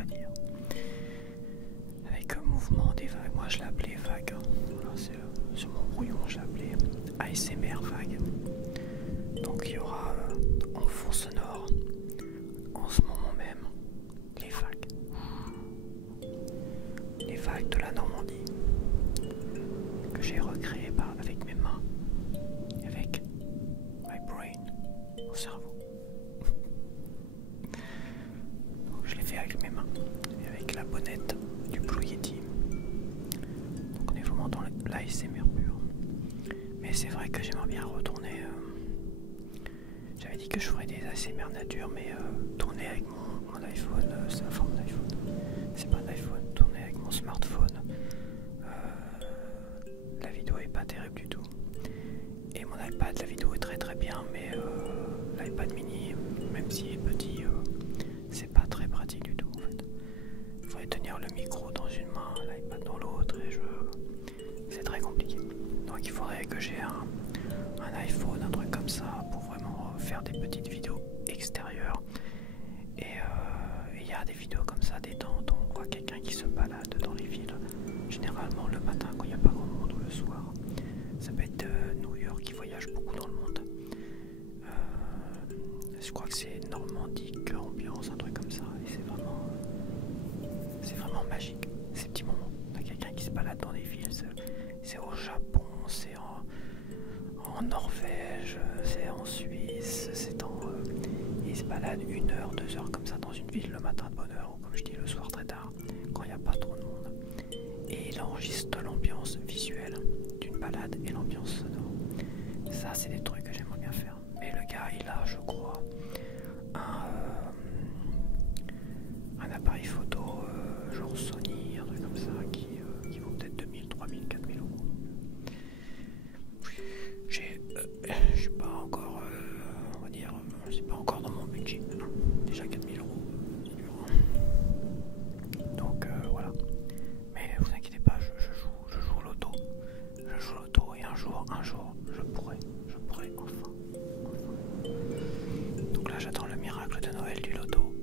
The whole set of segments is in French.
va dire. Avec un mouvement des vagues. Moi je l'ai appelé vague. Voilà, c'est sur mon brouillon, je l'ai appelé ASMR vague. Donc il y aura en fond sonore, en ce moment même, les vagues. Les vagues de la Normandie que j'ai recréées avec mes mains, avec my brain, mon cerveau. Donc je l'ai fait avec mes mains et avec la bonnette du Blue Yeti. Donc on est vraiment dans l'ASMR pur. Mais c'est vrai que j'aimerais bien retourner. J'avais dit que je ferais des ASMR nature, mais tourner avec mon iPhone, c'est la forme d'iPhone. C'est pas un iPhone, tourner avec mon smartphone. La vidéo est pas terrible du tout. Et mon iPad, la vidéo est très très bien, mais l'iPad mini, même s'il est petit, c'est pas très pratique du tout en fait. Il faudrait tenir le micro dans une main, l'iPad dans l'autre, et c'est très compliqué. Donc il faudrait que j'ai un iPhone, un truc comme ça, pour vraiment faire des petites vidéos extérieures. Et il y a des vidéos comme ça détente, on voit quelqu'un qui se balade dans les villes, généralement le matin quand il n'y a pas grand monde ou le soir. Ça peut être New York qui voyage beaucoup dans le monde. Je crois que c'est normandique, ambiance, un truc comme ça, et c'est vraiment magique, ces petits moments. Il y a quelqu'un qui se balade dans des villes, c'est au Japon, c'est en Norvège, c'est en Suisse, il se balade 1 heure, 2 heures comme ça dans une ville le matin de bonne heure, ou comme je dis le soir très tard, quand il n'y a pas trop de monde. Et il enregistre l'ambiance visuelle d'une balade et l'ambiance sonore. Ça, c'est des trucs que j'aimerais bien faire. Mais le gars, il a, je crois, un appareil photo genre Sony, un truc comme ça, qui vaut peut-être 2000, 3000, 4000 euros. Je suis pas encore, on va dire, c'est pas encore dans mon budget. Déjà 4000 euros, c'est dur. Donc voilà. Mais vous inquiétez pas, je joue au loto. Je joue au loto et un jour, je pourrai enfin. Donc là, j'attends le miracle de Noël du loto.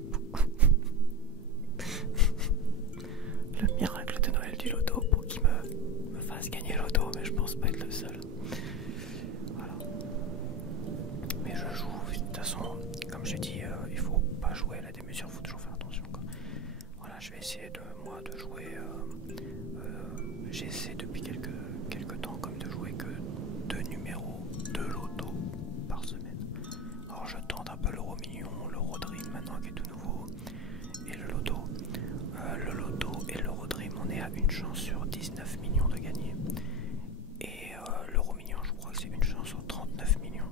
Le miracle de Noël du loto pour qu'il me fasse gagner le loto, mais je pense pas être le seul. Voilà. Mais je joue, de toute façon, comme je dis, il faut pas jouer à la démesure, il faut toujours faire attention, quoi. Voilà, je vais essayer de jouer. J'essaie depuis quelques temps comme de jouer que 2 numéros de loto par semaine. Alors je tente un peu l'euro million, l'euro dream maintenant qui est tout nouveau, et le loto. Le loto et l'euro dream, on est à une chance sur 19 millions de gagner. Et l'euro million, je crois que c'est une chance sur 39 millions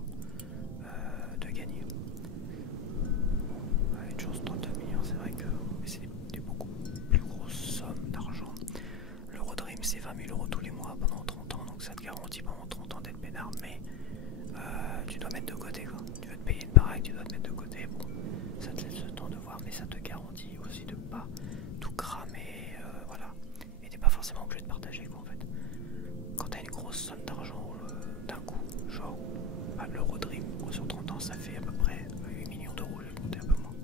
de gagner. Une chance sur 39 millions, c'est vrai que c'est des beaucoup plus grosses sommes d'argent. L'euro dream, c'est 20 000 euros tous les mois pendant 30 ans, donc ça te garantit pendant 30 ans d'être peinard, mais tu dois mettre de côté, quoi. Tu veux te payer une baraque, tu dois te mettre de côté. Bon, ça te laisse le temps de voir, mais ça te garantit aussi de pas tout cramer, voilà. Et t'es pas forcément obligé de partager, quoi, en fait. Quand t'as une grosse somme d'argent d'un coup, genre l'euro dream sur 30 ans, ça fait à peu près 8 millions d'euros, j'ai compté un peu moins.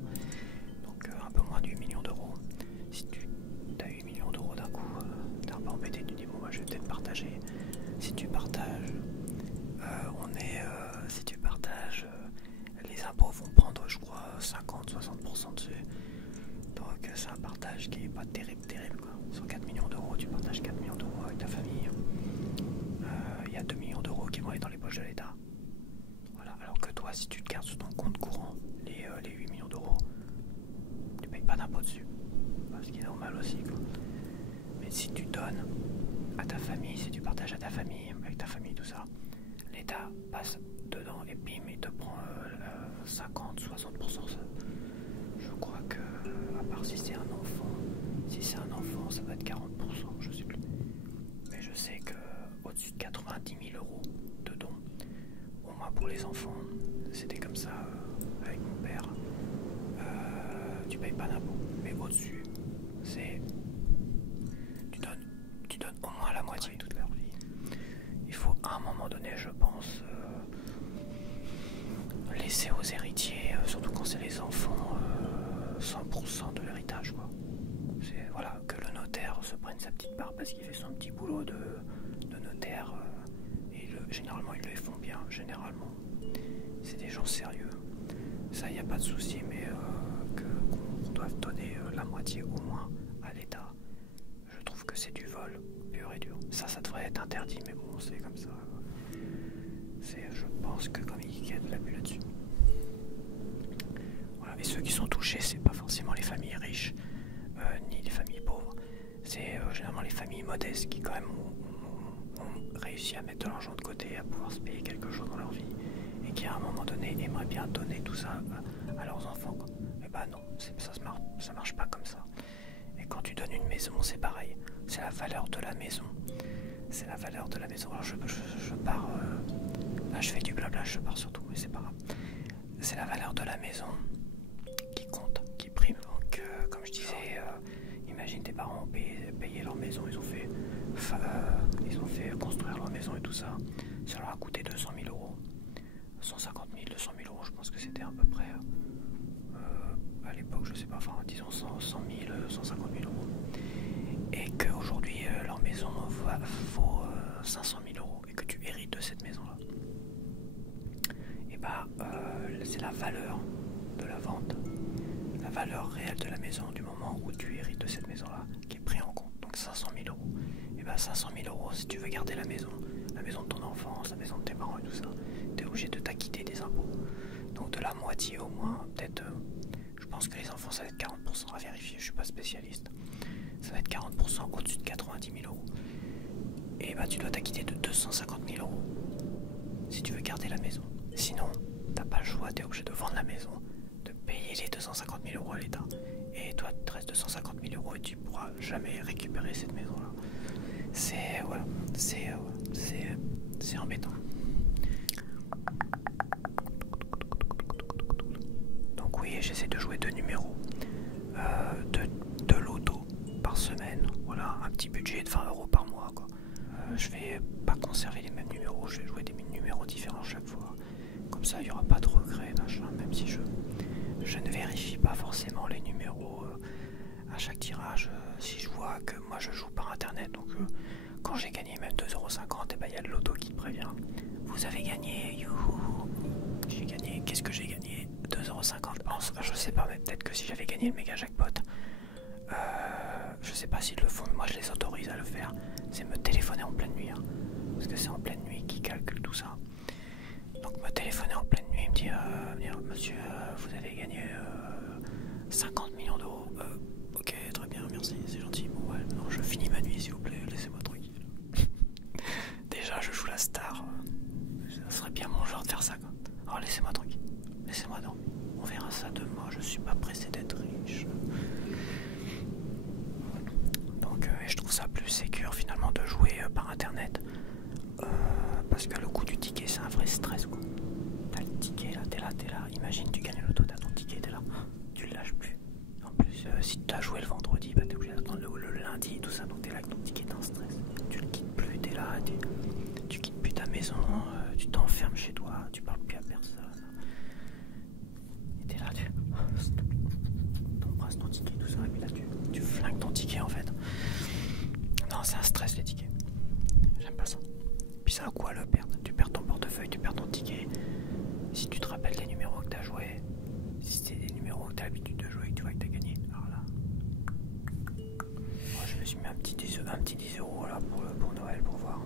Donc un peu moins de 8 millions d'euros. Si tu as 8 millions d'euros d'un coup, t'es un peu embêté, tu dis bon, bah, je vais peut-être partager. Si tu partages, si tu partages, les impôts vont prendre, je crois, 50-60% dessus. Donc c'est un partage qui est pas terrible, quoi. Sur 4 millions d'euros, tu partages 4 millions d'euros avec ta famille. Il y a 2 millions d'euros qui vont aller dans les poches de l'État. Voilà. Alors que toi, si tu te gardes sur ton compte courant les 8 millions d'euros, tu payes pas d'impôt dessus. Ce qui est normal aussi, quoi. Mais si tu donnes à ta famille, si tu partages à ta famille, avec ta famille, tout ça, l'État passe dedans et bim, il te prend 50-60%. Je crois que, à part si c'est un enfant, ça va être 40%, je sais plus. Mais je sais que au-dessus de 90 000 euros de dons, au moins pour les enfants, c'était comme ça avec mon père. Tu payes pas d'impôt, mais au-dessus, tu donnes au moins la moitié toute leur vie. Il faut à un moment donné, je pense, laisser aux héritiers, surtout quand c'est les enfants, 100% de l'héritage, quoi. voilà, que le notaire se prenne sa petite part parce qu'il fait son petit boulot de notaire. Et généralement, ils le font bien. Généralement, c'est des gens sérieux. Ça, il n'y a pas de souci, mais qu'on doive donner la moitié au moins à l'État. Je trouve que c'est du vol pur et dur. Ça devrait être interdit, mais bon, c'est comme ça. Je pense que comme il y a de l'abus là-dessus. Voilà. Et ceux qui sont touchés, c'est pas forcément les familles riches, ni les familles pauvres. C'est généralement les familles modestes qui quand même ont réussi à mettre de l'argent de côté, à pouvoir se payer quelque chose dans leur vie, et qui à un moment donné aimeraient bien donner tout ça à leurs enfants, quoi. Et bah non, ça marche pas comme ça. Et quand tu donnes une maison, c'est pareil. C'est la valeur de la maison. C'est la valeur de la maison. Alors je pars... là je fais du blabla, je pars surtout, mais c'est pas grave. C'est la valeur de la maison qui compte, qui prime. Donc comme je disais, imagine tes parents ont payé leur maison, ils ont fait construire leur maison et tout ça. Ça leur a coûté 200 000 €. 150 000, 200 000 €, je pense que c'était à peu près... à l'époque, je sais pas, enfin disons 100 000, 150 000 €. Et qu'aujourd'hui leur maison vaut 500 000 € et que tu hérites de cette maison-là. Et bah c'est la valeur de la vente, la valeur réelle de la maison du moment où tu hérites de cette maison-là qui est pris en compte. Donc 500 000 €. Et bah 500 000 € si tu veux garder la maison de ton enfance, la maison de tes parents et tout ça, tu es obligé de t'acquitter des impôts. Donc de la moitié au moins, peut-être... je pense que les enfants ça va être 40% à vérifier, je suis pas spécialiste. Ça va être 40% au-dessus de 90 000 €. Et bah tu dois t'acquitter de 250 000 € si tu veux garder la maison. Sinon, t'as pas le choix, t'es obligé de vendre la maison, de payer les 250 000 € à l'État. Et toi, il te reste 250 000 € et tu pourras jamais récupérer cette maison-là. C'est embêtant. Donc oui, j'essaie de jouer 2 numéros de loto par semaine. Voilà, un petit budget de 20 € par mois, quoi. Je vais pas conserver les mêmes numéros, je vais jouer des numéros différents chaque fois. Comme ça, il n'y aura pas de regrets, machin, même si je ne vérifie pas forcément les numéros à chaque tirage. Si je vois que moi je joue par internet, donc quand j'ai gagné même 2,50 €, et ben il y a le loto qui prévient. Vous avez gagné, youhou. J'ai gagné, qu'est-ce que j'ai gagné? 2,50 €. Je sais pas, mais peut-être que si j'avais gagné le méga jackpot, je sais pas s'ils le font, mais moi je les autorise à le faire. C'est me téléphoner en pleine nuit, hein, parce que c'est en pleine nuit qu'ils calculent tout ça. Donc me téléphoner en pleine nuit, me dire monsieur, vous avez gagné 50 millions d'euros. Ok, très bien, merci, c'est gentil. Bon, ouais, non, je finis ma nuit, s'il vous plaît, laissez-moi tranquille. Déjà, je joue la star. Ça serait bien mon genre de faire ça, quoi. Alors laissez-moi tranquille, laissez-moi dormir. On verra ça demain, je suis pas pressé d'être riche. Donc, je trouve ça plus sécure finalement de jouer par internet. Parce que le coût du ticket, c'est un vrai stress, quoi. T'as le ticket là, t'es là. Imagine, tu gagnes l'auto, t'as ton ticket, t'es là. Tu le lâches plus. En plus, si tu as joué le vendredi, bah, t'es obligé d'attendre le lundi, tout ça. Donc t'es là avec ton ticket, t'es en stress. Tu le quittes plus, t'es là, tu quittes plus ta maison, tu t'enfermes chez toi, tu parles plus à personne. Et t'es là, tu embrasses ton ticket, tout ça, et puis là tu flingues ton ticket en fait. Non, c'est un stress les tickets. J'aime pas ça. Puis c'est un coup à le perdre. Tu perds ton portefeuille, tu perds ton ticket. Si tu te rappelles les numéros que tu as joués, si c'est des numéros que tu as l'habitude de jouer et que tu vois que tu as gagné, alors là. Moi je me suis mis un petit 10 € là pour Noël pour voir.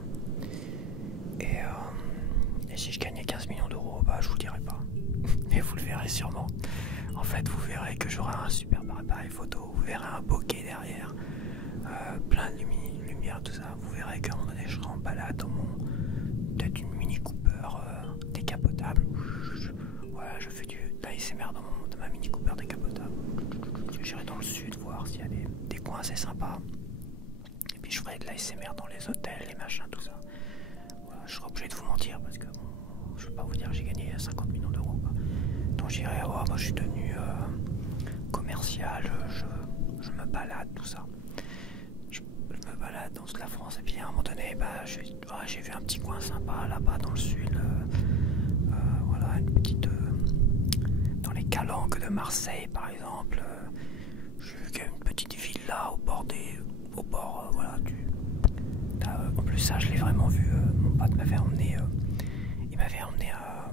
Et si je gagnais 15 millions d'euros, bah je vous le dirai pas. Mais vous le verrez sûrement. En fait, vous verrez que j'aurai un superbe appareil photo, vous verrez un bokeh derrière, plein de lumière, tout ça. Vous verrez qu'à un moment donné, je serai en balade dans peut-être une Mini Cooper décapotable. Voilà, je fais de l'ASMR dans ma Mini Cooper décapotable. J'irai dans le sud voir s'il y a des coins assez sympas. Et puis je ferai de l'ASMR dans les hôtels, les machins, tout ça. Voilà, je serai obligé de vous mentir parce que bon, je ne veux pas vous dire que j'ai gagné 50 millions d'euros. Donc j'irai, moi je suis devenu commercial, je me balade, tout ça. Je me balade dans toute la France et puis à un moment donné, bah, j'ai vu un petit coin sympa là-bas dans le sud. Voilà, une petite... dans les calanques de Marseille par exemple. J'ai vu qu'il y a une petite villa au bord ça, je l'ai vraiment vu. Mon pote m'avait emmené, il m'avait emmené à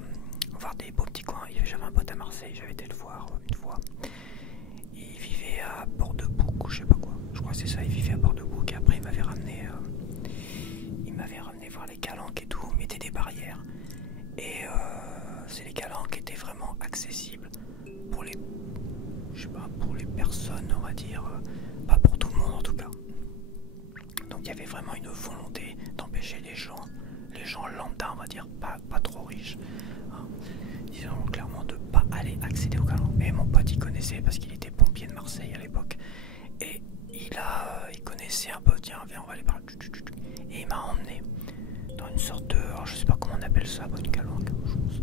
voir des beaux petits coins. J'avais un pote à Marseille, j'avais été le voir une fois. Il vivait à Port-de-Bouc ou je sais pas quoi. Je crois que c'est ça, il vivait à Port-de-Bouc. Et après, il m'avait ramené voir les calanques et tout. Il mettait des barrières. Et c'est les calanques qui étaient vraiment accessibles pour les, je sais pas, pour les personnes, on va dire, pas pour tout le monde en tout cas. Donc il y avait vraiment une volonté d'empêcher les gens lambda, on va dire, pas trop riches, hein, disons clairement de pas aller accéder aux calanques. Mais mon pote il connaissait parce qu'il était pompier de Marseille à l'époque et il connaissait un peu. Tiens, viens, on va aller par là. Et il m'a emmené dans une sorte de, alors je sais pas comment on appelle ça, une calanque, je pense.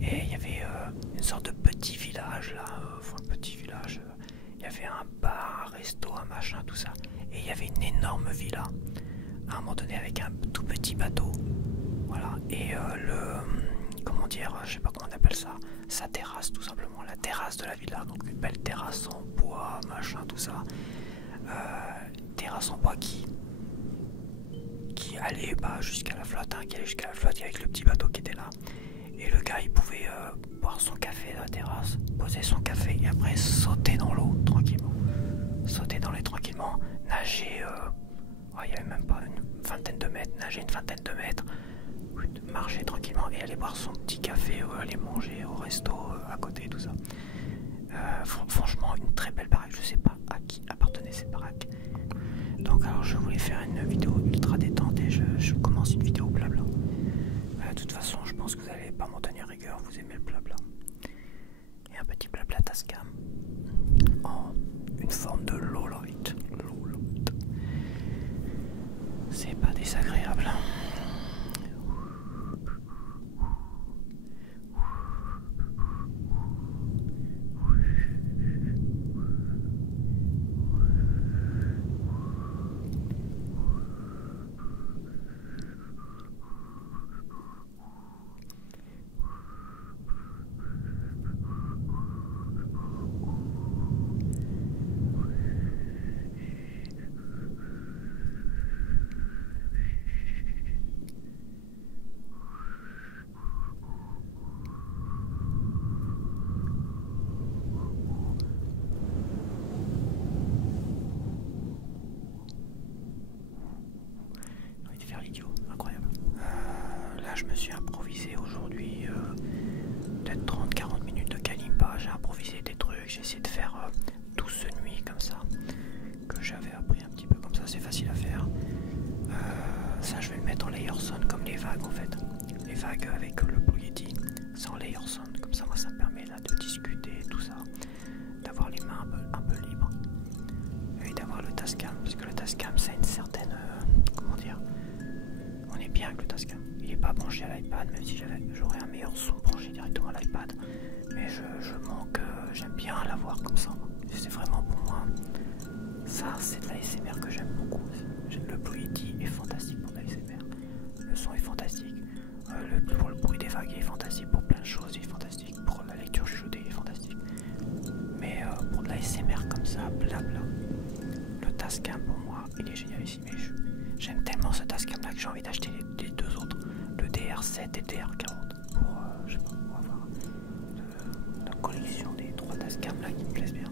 Et il y avait une sorte de petit village là, il y avait un bar, un resto, un machin, tout ça. Et il y avait une énorme villa, à un moment donné avec un tout petit bateau. Voilà, et comment dire, je sais pas comment on appelle ça, sa terrasse tout simplement, la terrasse de la villa. Donc une belle terrasse en bois, machin, tout ça. Terrasse en bois qui allait jusqu'à la flotte, qui allait jusqu'à la flotte avec le petit bateau qui était là. Et le gars il pouvait boire son café à la terrasse, poser son café et après sauter dans l'eau tranquillement. Sauter dans l'eau tranquillement, nager, il y avait même pas une vingtaine de mètres, nager une vingtaine de mètres, marcher tranquillement et aller boire son petit café, aller manger au resto à côté, tout ça. Franchement une très belle baraque, je sais pas à qui appartenait cette baraque. Donc alors je voulais faire une vidéo ultra détente et je commence une vidéo blabla. De toute façon je pense que vous n'allez pas m'en tenir rigueur, vous aimez le blabla. Et un petit blabla Tascam en une forme de lowlight. C'est pas désagréable. Incroyable. Là je me suis improvisé aujourd'hui peut-être 30-40 minutes de Kalimba. J'ai improvisé des trucs, j'ai essayé de faire douce nuit comme ça, que j'avais appris un petit peu comme ça, c'est facile à faire. Ça je vais le mettre en layer sound comme les vagues en fait. Les vagues avec le Blue Yeti, c'est en layer sound, comme ça moi ça me permet là de discuter tout ça, d'avoir les mains un peu libres et d'avoir le Tascam, parce que le Tascam ça a une certaine, comment dire, on est bien avec le Tascam. Il n'est pas branché à l'iPad, même si j'aurais un meilleur son branché directement à l'iPad. Mais je manque, j'aime bien l'avoir comme ça. C'est vraiment pour moi, ça c'est de l'ASMR que j'aime beaucoup. Le Blue Yeti est fantastique pour l'ASMR. Le son est fantastique. Pour le bruit des vagues il est fantastique. Pour plein de choses il est fantastique. Pour la lecture chuchotée il est fantastique. Mais pour de l'ASMR comme ça, blabla, le Tascam pour moi il est génial ici. Mais j'aime tellement ce Tascam là que j'ai envie d'acheter les deux autres, le DR7 et le DR40, pour, je sais pas, pour avoir la collection des trois Tascam là qui me plaisent bien.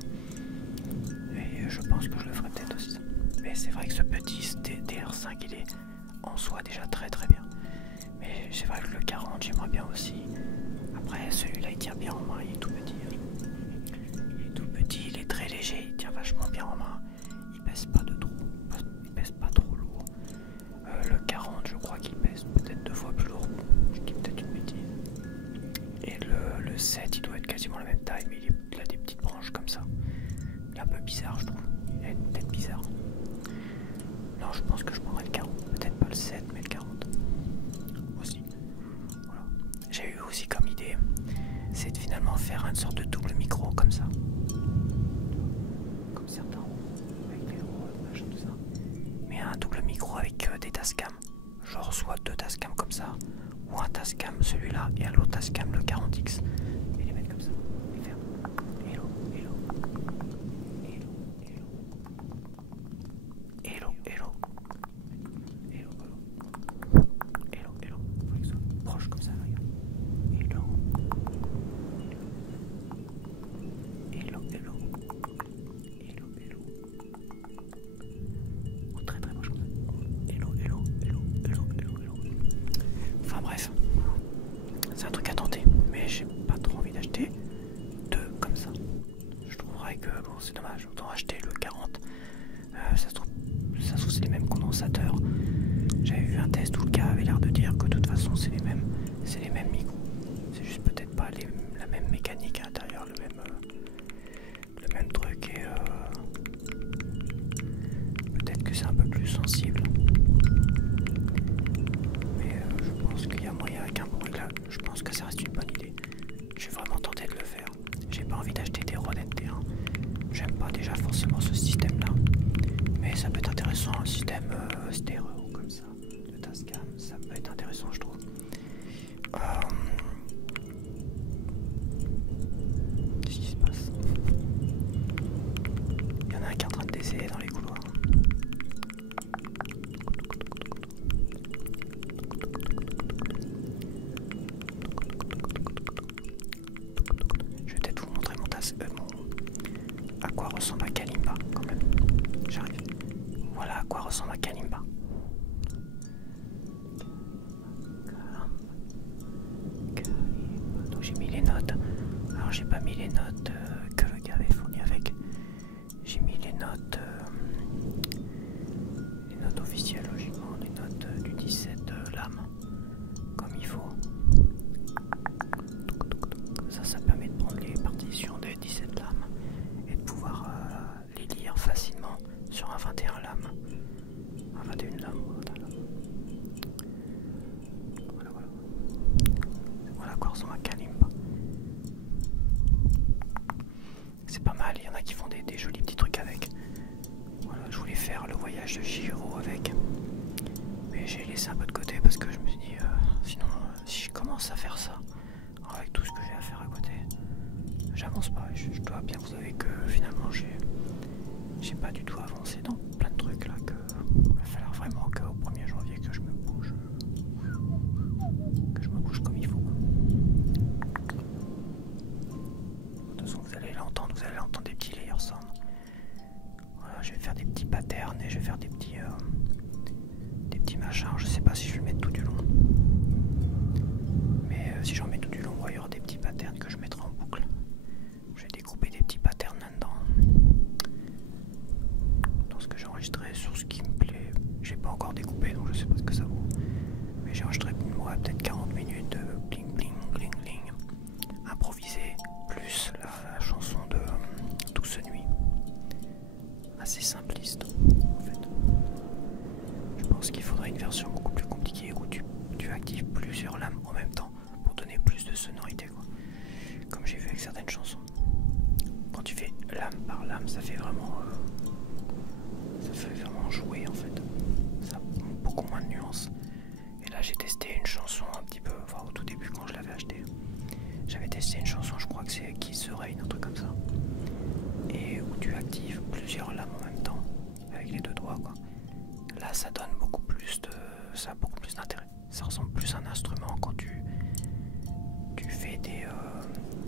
Et je pense que je le ferai peut-être aussi ça. Mais c'est vrai que ce petit DR5 il est en soi déjà très très bien. Mais c'est vrai que le 40 j'aimerais bien aussi. Après celui-là il tient bien en main, il est tout petit. Il est tout petit, il est très léger, il tient vachement bien en main. Il pèse pas de trop, il pèse pas trop lourd. Le 40 je crois qu'il pèse peut-être 2 fois plus lourd, je dis peut-être une bêtise. Et le 7 il doit être quasiment la même taille, mais il a des petites branches comme ça. Il est un peu bizarre je trouve, il a une tête bizarre. Non je pense que je prendrai le 40, peut-être pas le 7 mais le 40 aussi. Voilà. J'ai eu aussi comme idée, c'est de finalement faire une sorte de double micro comme ça. Comme certains avec les machin tout ça. Mais un double micro avec des Tascam, genre soit 2 Tascam comme ça, ou un Tascam celui-là et un autre Tascam le 40X, et les mettre comme ça, et faire hello, hello, hello, hello, hello, hello, hello, hello. baiser dans les couloirs. Je vais peut-être vous montrer mon tasse, à quoi ressemble un Kalimba quand même. J'arrive. Voilà à quoi ressemble un Kalimba. Donc j'ai mis les notes. Alors j'ai pas mis les notes que le gars avait fourni avec. J'ai mis les notes officielles logiquement, les notes du 17 lames comme il faut. Ça permet de prendre les partitions des 17 lames et de pouvoir les lire facilement sur un 21 lames. Un 21 lames. Voilà quoi ressemble un Kalimba. C'est pas mal, il y en a qui font des jolis petits trucs avec. Voilà, je voulais faire le voyage de Chihiro avec. Mais j'ai laissé un peu de côté parce que je me suis dit, sinon, si je commence à faire ça, avec tout ce que j'ai à faire à côté, j'avance pas. Je dois bien vous avouer que finalement, j'ai pas du tout avancé dans plein de trucs là. Il va falloir vraiment qu'au 1er janvier que je me bouge. Que je me bouge comme il faut. De toute façon, vous allez l'entendre des petits layers sound. Voilà, je vais faire des petits patterns et je vais faire des petits machins. Je sais pas si je vais le mettre tout du long. Mais si j'en mets tout du long, il y aura des petits patterns que je mettrai en boucle. Je vais découper des petits patterns là-dedans. Dans ce que j'ai enregistré, sur ce qui me plaît. J'ai pas encore découpé donc je sais pas ce que ça vaut. Mais j'ai enregistré peut-être 40 minutes de bling bling bling bling. Improvisé, plus la chanson de Douce Nuit. Assez simpliste en fait. Je pense qu'il faudrait une version beaucoup plus compliquée où tu actives plusieurs lames en même temps pour donner plus de sonorité quoi. Comme j'ai vu avec certaines chansons. Quand tu fais lame par lame, ça fait vraiment jouer en fait. Ça a beaucoup moins de nuances. Et là j'ai testé une chanson un petit peu, enfin au tout début quand je l'avais acheté. J'avais testé une chanson, je crois que c'est Kiss the Rain, un truc comme ça. Et où tu actives plusieurs lames en même temps, avec les deux doigts quoi. Là ça donne beaucoup plus ça a beaucoup plus d'intérêt. Ça ressemble plus à un instrument quand tu fais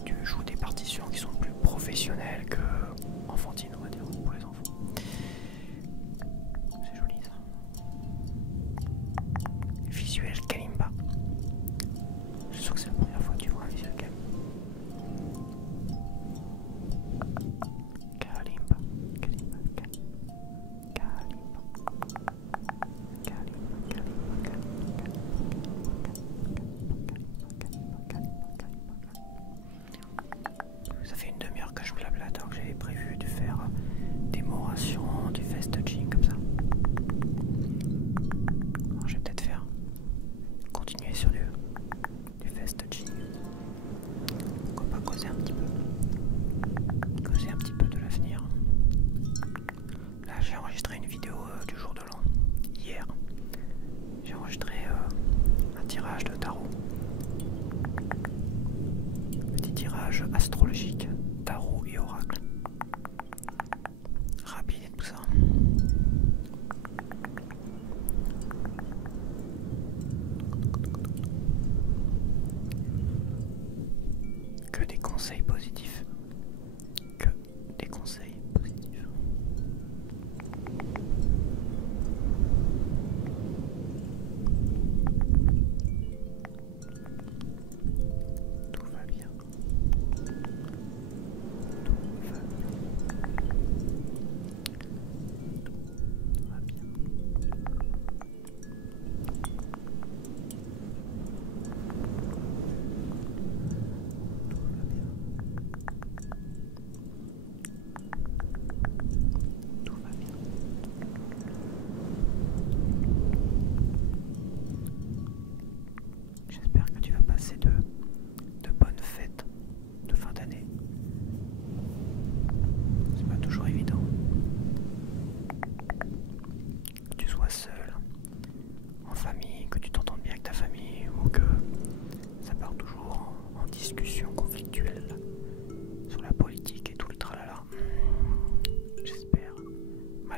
tu joues des partitions qui sont plus professionnelles que enfantines on va dire, pour les enfants. C'est joli ça. Visuel Kalimba. Je suis sûr que c'est la première fois que tu vois un visuel Kalimba. Kalimba. Ça fait une demi-heure que je blablate alors que j'avais prévu de faire des morations, du fest-touching comme ça. Alors je vais peut-être continuer sur du fest-touching. Pourquoi pas causer un petit peu de l'avenir. Là j'ai enregistré une vidéo du jour de l'an, hier. J'ai enregistré un tirage de tarot. Petit tirage astrologique, tarot et oracle. Rapide et tout ça. Que des conseils positifs. Que des conseils positifs. Tout va bien. Tout va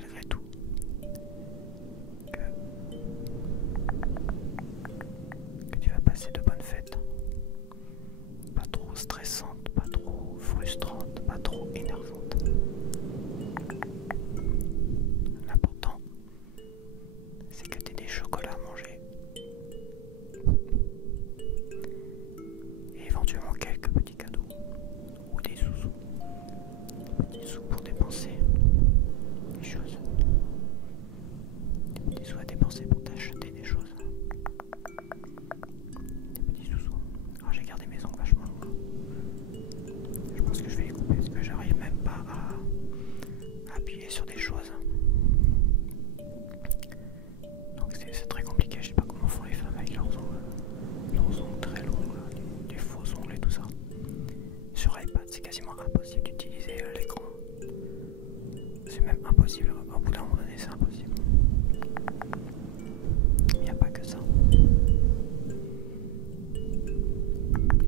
malgré tout que tu vas passer de bonnes fêtes. Pas trop stressantes, pas trop frustrantes, pas trop énervantes. L'important, c'est que tu aies des chocolats à manger. Et éventuellement quelques petits cadeaux. Ou des sous-sous. Des petits sous pour dépenser des choses. Des petits sous à dépenser pour t'acheter des choses. Des petits sous-sous. Alors j'ai gardé mes ongles vachement longs. Je pense que je vais les couper parce que j'arrive même pas à appuyer sur des choses. Donc c'est très compliqué, je sais pas comment font les femmes avec leurs ongles très longs, des faux ongles et tout ça. Sur iPad c'est quasiment impossible d'utiliser l'écran. C'est même impossible, au bout d'un moment donné c'est impossible. Il n'y a pas que ça. Il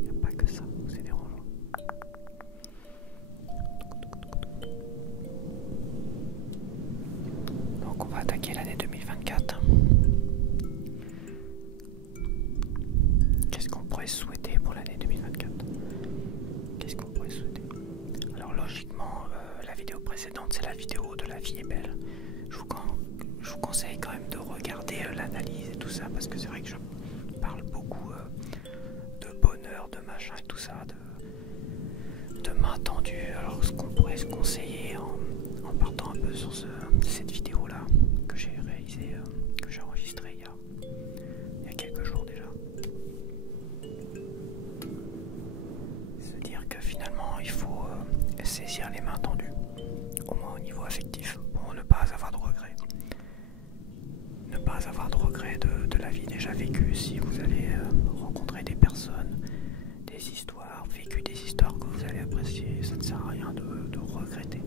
n'y a pas que ça, c'est dérangeant. Donc on va attaquer l'année 2024. Qu'est-ce qu'on pourrait souhaiter pour l'année 2024? Qu'est-ce qu'on pourrait souhaiter? Alors logiquement, la vidéo précédente, c'est la vidéo de La vie est belle. Je vous conseille quand même de regarder l'analyse et tout ça, parce que c'est vrai que je parle beaucoup de bonheur, de machin et tout ça, de main tendue. Alors ce qu'on pourrait se conseiller en partant un peu sur cette vidéo là que j'ai réalisée, que j'ai enregistrée il y a quelques jours déjà, se dire que finalement il faut saisir les mains tendues, au moins au niveau affectif, pour ne pas avoir de regrets. Ne pas avoir de regrets de la vie déjà vécue. Si vous allez rencontrer des personnes, des histoires, vécu des histoires que vous allez apprécier, ça ne sert à rien de regretter,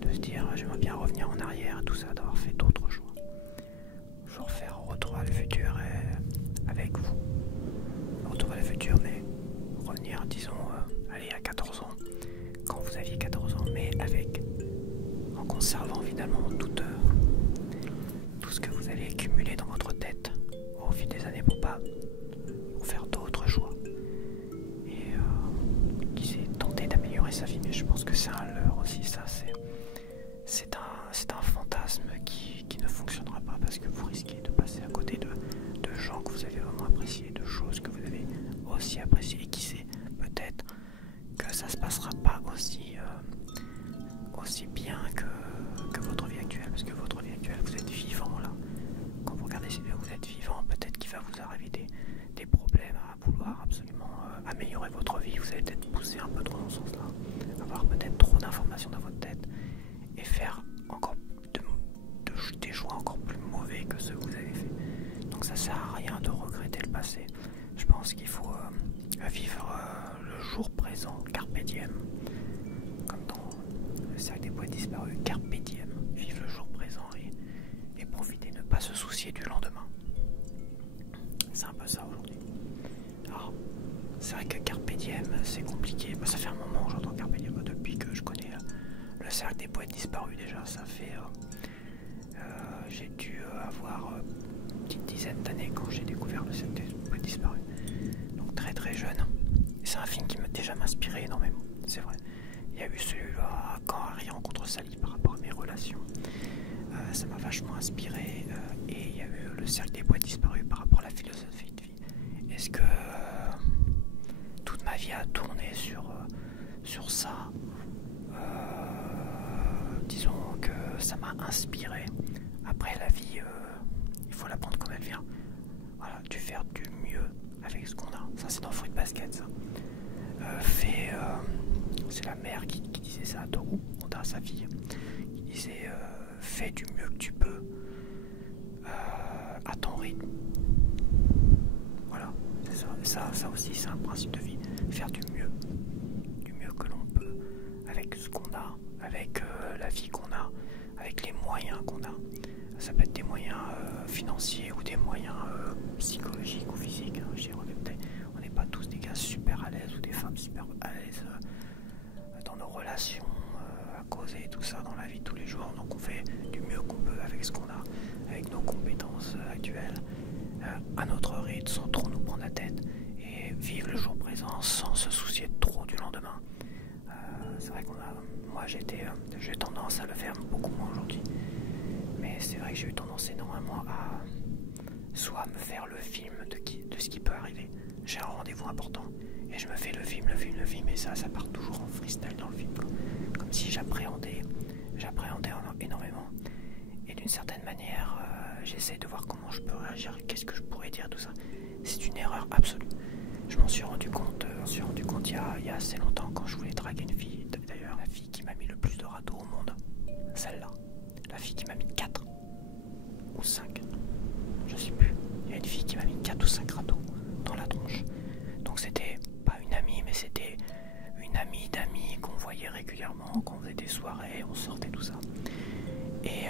de se dire j'aimerais bien revenir en arrière, tout ça, d'avoir fait d'autres choix. Toujours faire Retour à le futur avec vous. Retour à le futur, mais revenir, disons, allez, à 14 ans, quand vous aviez 14 ans, mais en conservant finalement tout ce que vous avez accumulé dans votre tête au fil des années pour faire d'autres choix. Et qui s'est tenté d'améliorer sa vie, mais je pense que c'est un leurre aussi, ça, c'est un fantasme qui ne fonctionnera pas, parce que vous risquez de passer à côté de gens que vous avez vraiment appréciés, de choses que vous avez aussi appréciées, et qui sait, peut-être que ça se passera pas aussi bien que votre vie actuelle, parce que votre vie actuelle, vous êtes vivant là. Quand vous regardez ces vidéos, vous êtes vivant, peut-être qu'il va vous arriver des problèmes à vouloir absolument améliorer votre vie. Vous allez peut-être pousser un peu trop dans ce sens-là, avoir peut-être trop d'informations dans votre tête et faire encore des choix encore plus mauvais que ceux que vous avez fait. Donc ça sert à rien de regretter le passé. Je pense qu'il faut vivre le jour présent, carpe diem, comme dans le cercle des poètes disparus, carpe diem, vivre le jour présent et profiter, ne pas se soucier du lendemain. C'est un peu ça aujourd'hui. Alors, c'est vrai que carpe diem, c'est compliqué. Moi, ça fait un moment que j'entends carpe diem, depuis que je connais le cercle des poètes disparus déjà. Ça fait... j'ai dû avoir une petite dizaine d'années quand j'ai découvert le cercle des poètes disparus. Donc très très jeune. C'est un film qui m'a déjà inspiré énormément, c'est vrai. Il y a eu celui-là, Quand Harry rencontre Sally, par rapport à mes relations. Ça m'a vachement inspiré. Et il y a eu le cercle des poètes disparus par rapport à la philosophie de vie. Est-ce que toute ma vie a tourné sur ça? Disons que ça m'a inspiré. Après, la vie, il faut la prendre comme elle vient. Voilà, tu faire du mieux avec ce qu'on a. Ça, c'est dans Fruit Basket, ça. C'est la mère qui disait ça à Toru, à sa fille. Qui disait fais du mieux que tu peux à ton rythme. Voilà, c'est ça aussi, c'est un principe de vie. Faire du mieux que l'on peut avec ce qu'on a, avec la vie qu'on a, avec les moyens qu'on a. Ça peut être des moyens financiers ou des moyens psychologiques ou physiques. Hein. Je dirais, on n'est pas tous des gars super à l'aise ou des femmes super à l'aise dans nos relations, à causer tout ça dans la vie de tous les jours. Donc on fait du ce qu'on a, avec nos compétences actuelles, à notre rythme, sans trop nous prendre la tête, et vivre le jour présent sans se soucier trop du lendemain. C'est vrai moi j'ai tendance à le faire beaucoup moins aujourd'hui, mais c'est vrai que j'ai eu tendance énormément à soit me faire le film de ce qui peut arriver. J'ai un rendez-vous important et je me fais le film, et ça part toujours en freestyle dans le film, quoi. Comme si j'appréhendais énormément. Et d'une certaine manière, j'essaie de voir comment je peux réagir, qu'est-ce que je pourrais dire, tout ça. C'est une erreur absolue. Je m'en suis rendu compte, il y a assez longtemps, quand je voulais draguer une fille. D'ailleurs, la fille qui m'a mis le plus de râteaux au monde, celle-là. La fille qui m'a mis 4 ou 5, je sais plus. Il y a une fille qui m'a mis 4 ou 5 râteaux dans la tronche. Donc c'était pas une amie, mais c'était une amie d'amis qu'on voyait régulièrement, qu'on faisait des soirées, on sortait, tout ça. Et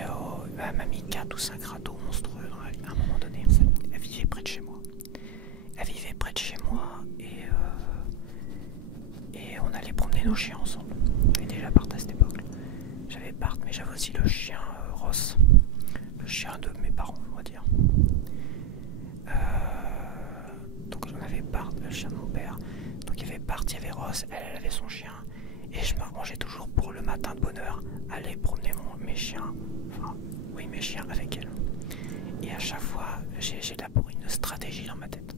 elle m'a mis 4 ou 5 râteaux monstrueux dans la vie. À un moment donné, elle vivait près de chez moi. Et on allait promener nos chiens ensemble. J'avais déjà Bart à cette époque. J'avais Bart, mais j'avais aussi le chien Ross. Le chien de mes parents, on va dire. Donc j'en avais Bart, le chien de mon père. Donc il y avait Bart, il y avait Ross, elle avait son chien. Et je m'arrangeais toujours pour le matin de bonne heure aller promener mes chiens avec elle. Et à chaque fois, j'ai élaboré une stratégie dans ma tête.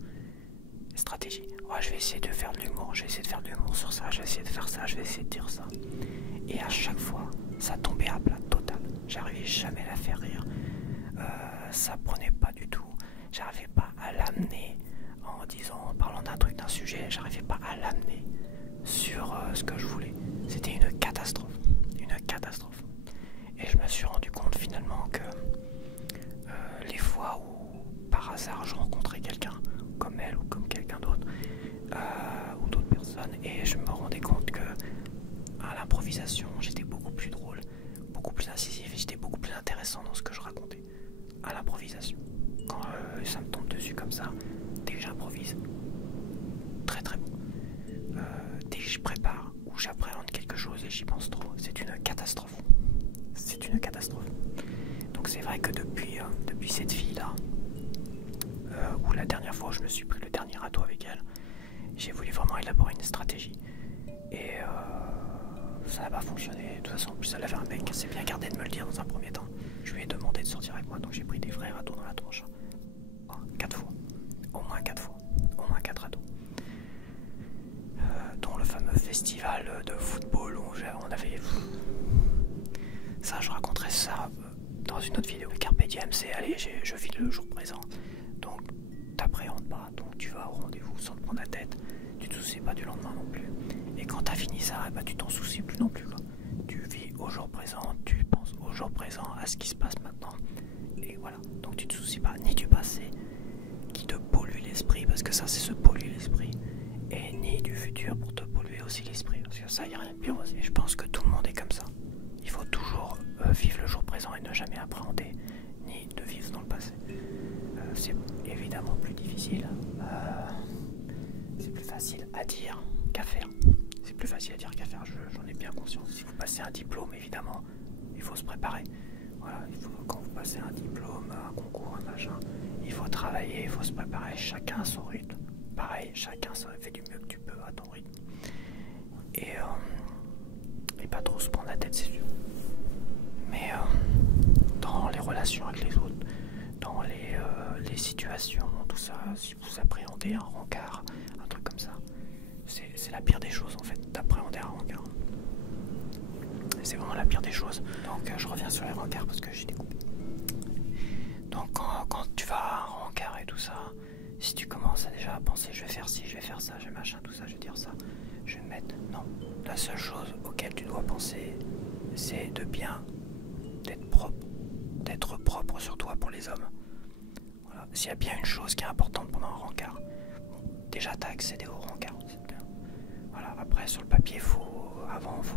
Stratégie. Ouais, je vais essayer de faire de l'humour, sur ça, je vais essayer de faire ça, je vais essayer de dire ça. Et à chaque fois, ça tombait à plat total. J'arrivais jamais à la faire rire. Ça prenait pas du tout. J'arrivais pas à l'amener en parlant d'un sujet, j'arrivais pas à l'amener sur ce que je voulais. C'était une catastrophe. Et je me suis rendu compte finalement que les fois où par hasard je rencontrais quelqu'un comme elle ou comme quelqu'un d'autre, ou d'autres personnes, et je me rendais compte que à l'improvisation j'étais beaucoup plus drôle, beaucoup plus incisif, et j'étais beaucoup plus intéressant dans ce que je racontais à l'improvisation. Quand ça me tombe dessus comme ça, dès que j'improvise, très très bon. Dès que je prépare ou j'appréhende quelque chose et j'y pense trop, c'est une catastrophe. Donc c'est vrai que depuis cette fille-là, où la dernière fois où je me suis pris le dernier râteau avec elle, j'ai voulu vraiment élaborer une stratégie. Et ça n'a pas fonctionné. De toute façon, en plus elle avait un mec, c'est bien gardé de me le dire dans un premier temps. Je lui ai demandé de sortir avec moi, donc j'ai pris des vrais râteaux dans la tronche. 4 fois. Au moins 4 râteaux. Dont le fameux festival de football où on avait... Ça, je raconterai ça dans une autre vidéo. Carpe diem, c'est allez, je vis le jour présent. Donc, t'appréhendes pas. Donc, tu vas au rendez-vous sans te prendre la tête. Tu te soucies pas du lendemain non plus. Et quand t'as fini ça, tu t'en soucies plus non plus, quoi. Tu vis au jour présent, tu penses au jour présent, à ce qui se passe maintenant. Et voilà. Donc, tu te soucies pas ni du passé, qui te pollue l'esprit, parce que ça, c'est se polluer l'esprit. Et ni du futur pour te polluer aussi l'esprit. Parce que ça, il n'y a rien de pire aussi. Je pense que tout le monde est comme ça. Il faut toujours vivre le jour présent et ne jamais appréhender, ni de vivre dans le passé. C'est évidemment plus difficile. C'est plus facile à dire qu'à faire. J'en ai bien conscience. Si vous passez un diplôme, évidemment, il faut se préparer. Voilà, quand vous passez un diplôme, un concours, un machin, il faut travailler, il faut se préparer. Chacun à son rythme. Pareil, chacun fait du mieux que tu peux à ton rythme. Et pas trop se prendre la tête, c'est sûr. Mais dans les relations avec les autres, dans les situations, tout ça, si vous appréhendez un rencard, un truc comme ça, c'est la pire des choses en fait, d'appréhender un rencard. C'est vraiment la pire des choses. Donc je reviens sur les rencards parce que j'ai découpé. Donc quand tu vas à un rencard et tout ça, si tu commences à déjà penser je vais faire ci, je vais faire ça, je vais machin, tout ça, je vais dire ça, je vais me mettre... Non, la seule chose auquel tu dois penser, c'est d'être propre sur toi pour les hommes. Voilà. S'il y a bien une chose qui est importante pendant un rencard, déjà t'as accédé au rencard, c'est bien. Voilà, après sur le papier, faut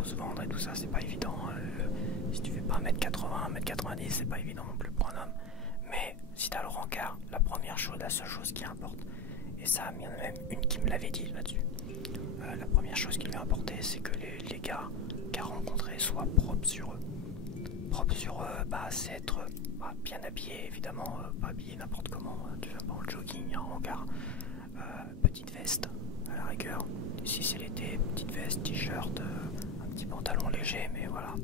se vendre et tout ça, c'est pas évident. Si tu fais pas 1m80, 1m90, c'est pas évident non plus pour un homme. Mais si t'as le rencard, la seule chose qui importe, et ça, il y en a même une qui me l'avait dit là-dessus. La première chose qui lui importait, c'est que les gars qu'elle rencontrait soient propres sur eux. propre sur c'est être bien habillé, évidemment, pas habillé n'importe comment. Tu vas pas en jogging, en rencard, petite veste à la rigueur. Si c'est l'été, petite veste, t-shirt, un petit pantalon léger, mais voilà.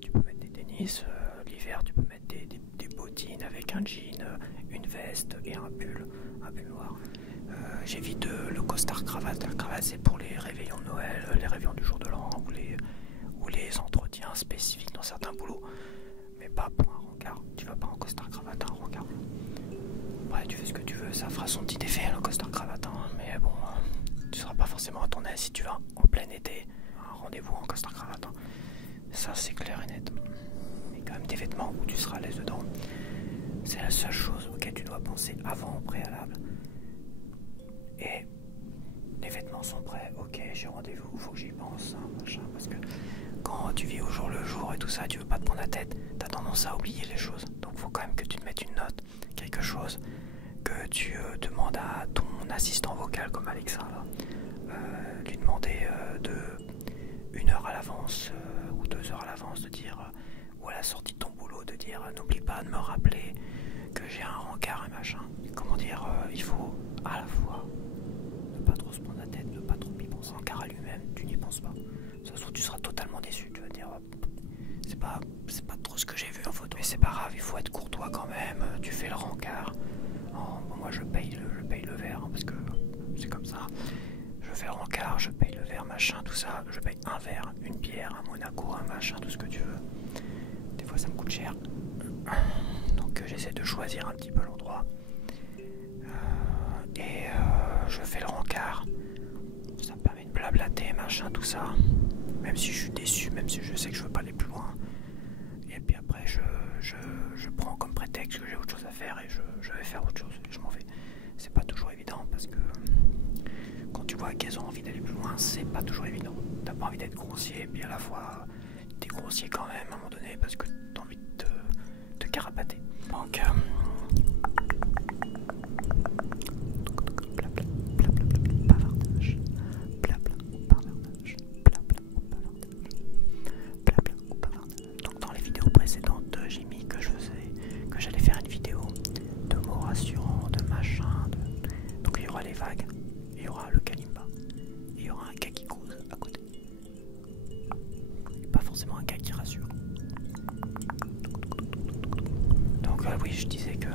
Tu peux mettre des tennis, l'hiver tu peux mettre des bottines avec un jean, une veste et un pull noir. J'évite le costard cravate. La cravate c'est pour les réveillons de Noël, les réveillons du jour de l'an ou les entretiens spécifiques dans certains boulots, mais pas pour un rencard. Tu vas pas en costard cravate à un rencard. Ouais, tu fais ce que tu veux, ça fera son petit effet le costard cravate, hein, mais bon, tu seras pas forcément à ton aise si tu vas en plein été à un rendez-vous en costard cravate, hein. Ça c'est clair et net. Mais quand même des vêtements où tu seras à l'aise dedans, c'est la seule chose auquel tu dois penser avant au préalable. Et les vêtements sont prêts, ok, j'ai rendez-vous, faut que j'y pense, hein, machin, parce que quand tu vis au jour le jour et tout ça, tu veux pas te prendre la tête, t'as tendance à oublier les choses. Donc faut quand même que tu te mettes une note, quelque chose, que tu demandes à ton assistant vocal comme Alexa, là, lui demander de 1 heure à l'avance ou 2 heures à l'avance de dire, ou à la sortie de ton boulot, de dire n'oublie pas de me rappeler que j'ai un rencard et machin. Comment dire, il faut à la fois ne pas trop se prendre la tête, ne pas trop y penser, car à lui-même, tu n'y penses pas. Ça se trouve, tu seras totalement déçu, tu vas dire, c'est pas trop ce que j'ai vu en photo, mais c'est pas grave, il faut être courtois quand même, tu fais le rencard. Bon, moi je paye le verre, hein, parce que c'est comme ça. Je fais le rencard, je paye le verre, machin, tout ça, je paye un verre, une bière, un Monaco, un machin, tout ce que tu veux. Des fois ça me coûte cher. Donc j'essaie de choisir un petit peu l'endroit. Je fais le rencard. Ça me permet de blablater, machin, tout ça. Même si je suis déçu, même si je sais que je veux pas aller plus loin. Et puis après, je prends comme prétexte que j'ai autre chose à faire et je vais faire autre chose. Je m'en vais. C'est pas toujours évident parce que quand tu vois qu'elles ont envie d'aller plus loin, c'est pas toujours évident. T'as pas envie d'être grossier, et puis à la fois, t'es grossier quand même à un moment donné parce que t'as envie de te carapater. Donc, donc dans les vidéos précédentes, j'ai mis que j'allais faire une vidéo de mots rassurants, de machin, donc il y aura les vagues, il y aura le kalimba, il y aura un gars qui cause à côté. Pas forcément un gars qui rassure. Donc oui, je disais que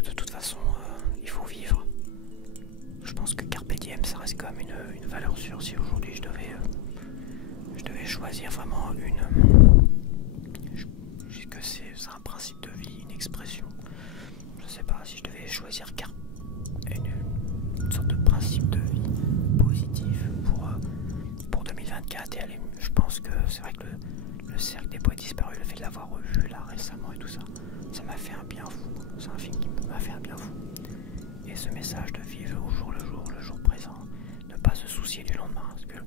de toute façon, il faut vivre. Je pense que carpe diem, ça reste quand même une valeur sûre. Si aujourd'hui je devais choisir vraiment je sais que c'est un principe de vie, une expression. Je sais pas si je devais choisir une sorte de principe de vie positif pour 2024 et aller. Je pense que c'est vrai que le cercle des poètes disparus, le fait de l'avoir revu là récemment et tout ça, ça m'a fait un bien fou. C'est un film qui m'a fait un bien fou. Et ce message de vivre au jour le jour présent, ne pas se soucier du lendemain, parce que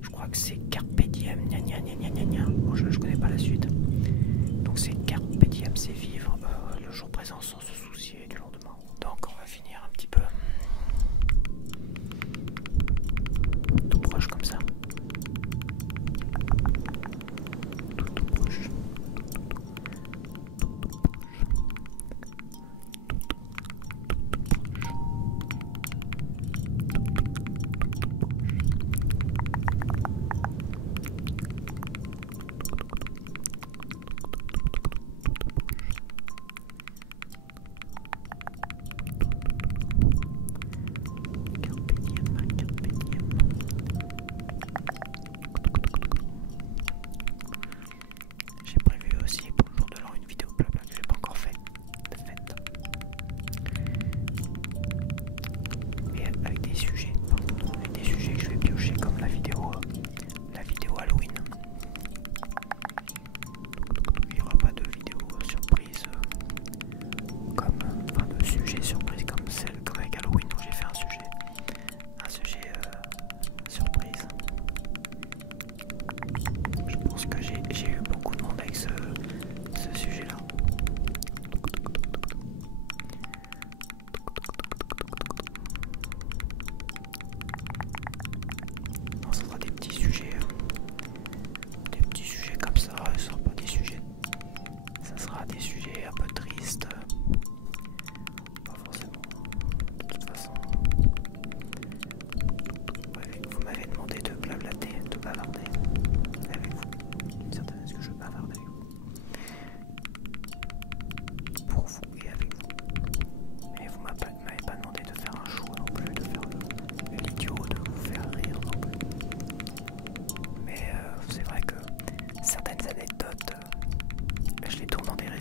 je crois que c'est carpe diem, gna gna gna gna gna gna. Bon, je connais pas la suite. Donc c'est carpe diem, c'est vivre le jour présent sans se soucier du lendemain. Donc on va finir un petit peu tout proche comme ça. Tout proche.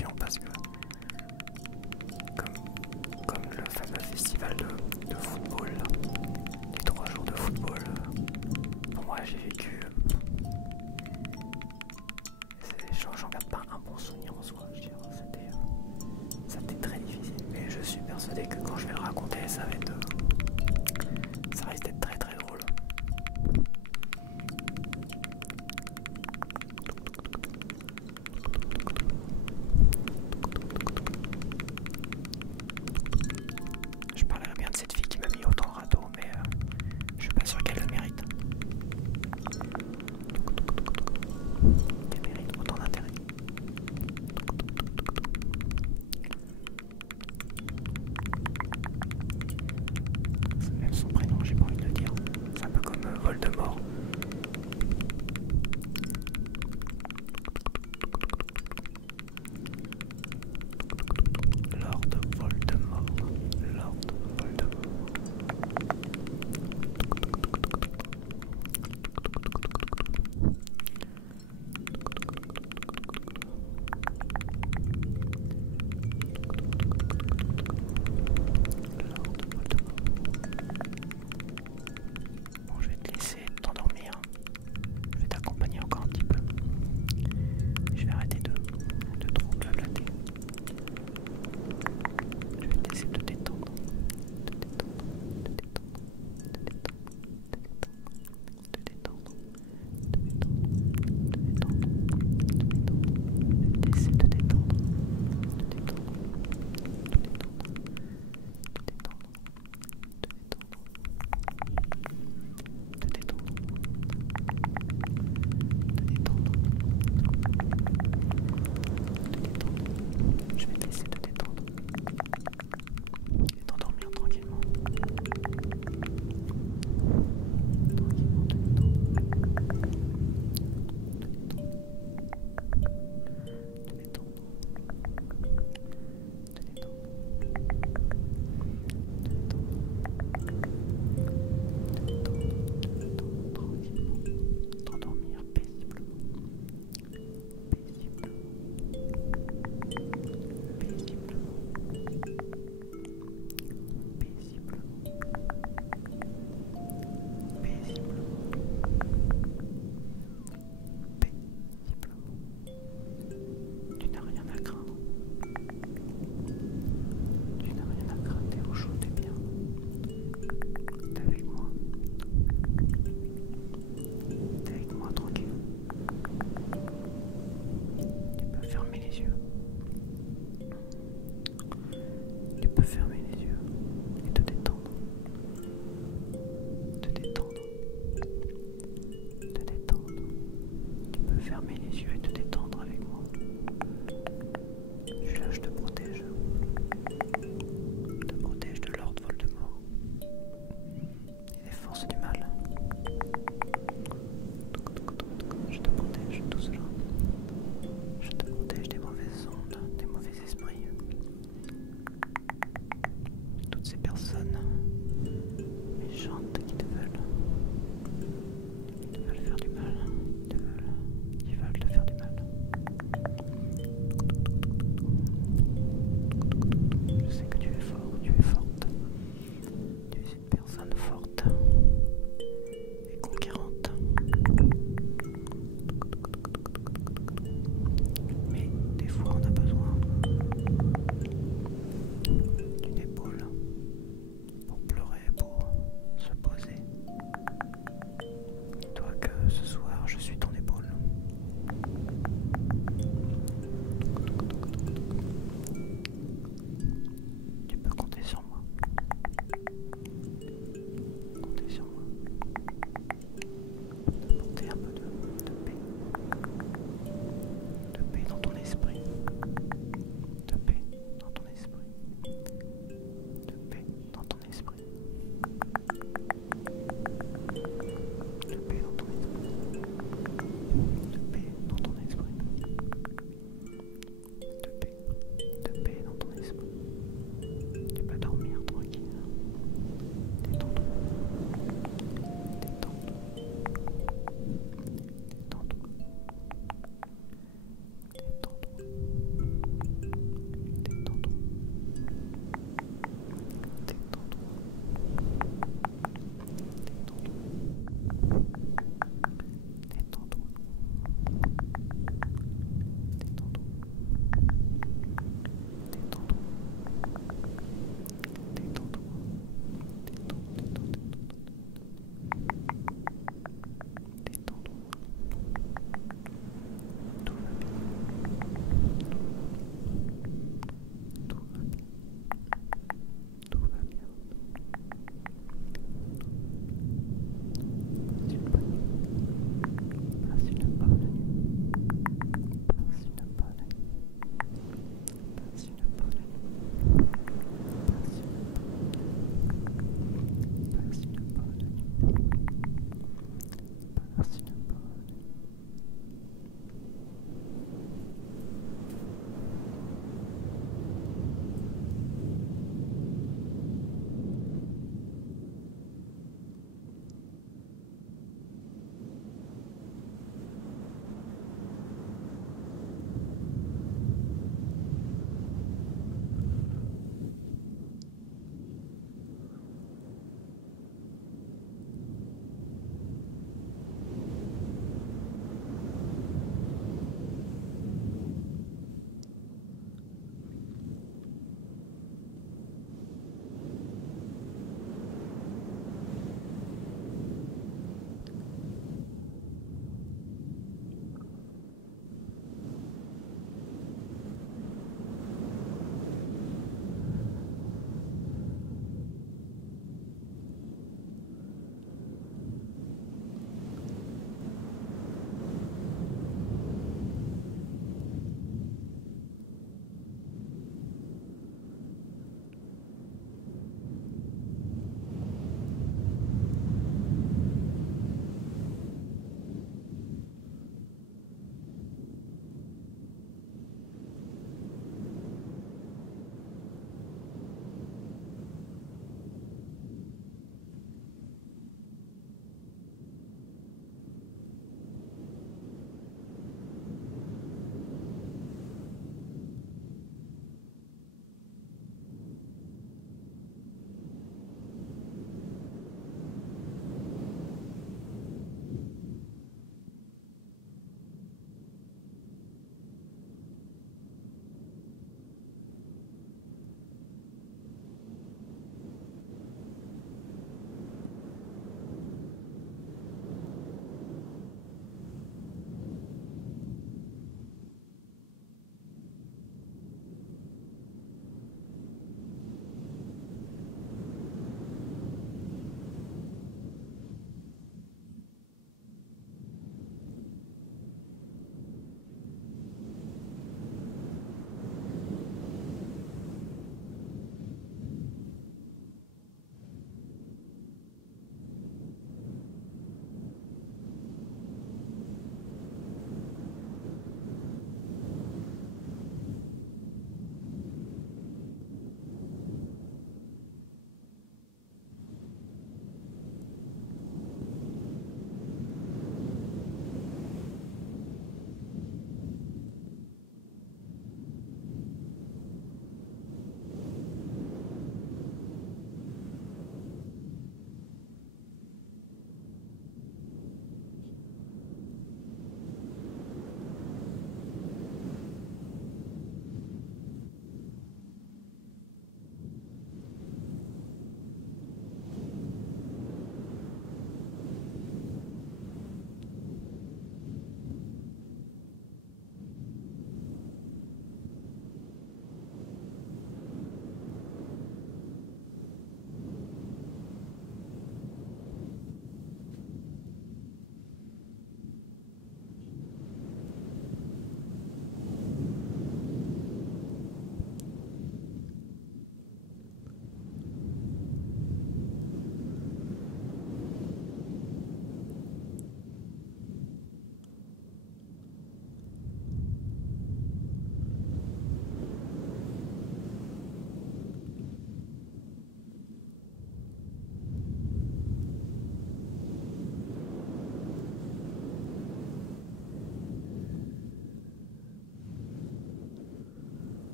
l'occasion parce que comme le fameux festival de football, les 3 jours de football, pour moi j'ai vécu, j'en garde pas un bon souvenir en soi, je dirais, c'était très difficile, mais je suis persuadé que quand je vais le raconter ça va être